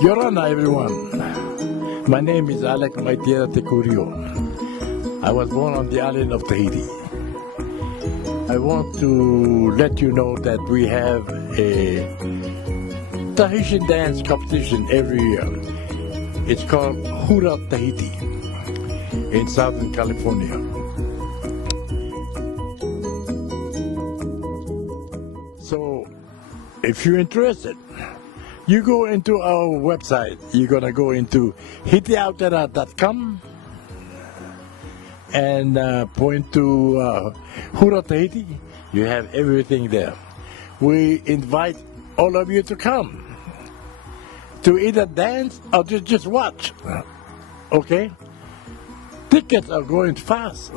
Ora Na, everyone. My name is Alec Maitiera Tecurio. I was born on the island of Tahiti. I want to let you know that we have a Tahitian dance competition every year. It's called Hura Tahiti in Southern California. So, if you're interested, you go into our website. You're going to go into hitiautera.com and point to Hura Tahiti. You have everything there. We invite all of you to come to either dance or just watch. Okay? Tickets are going fast.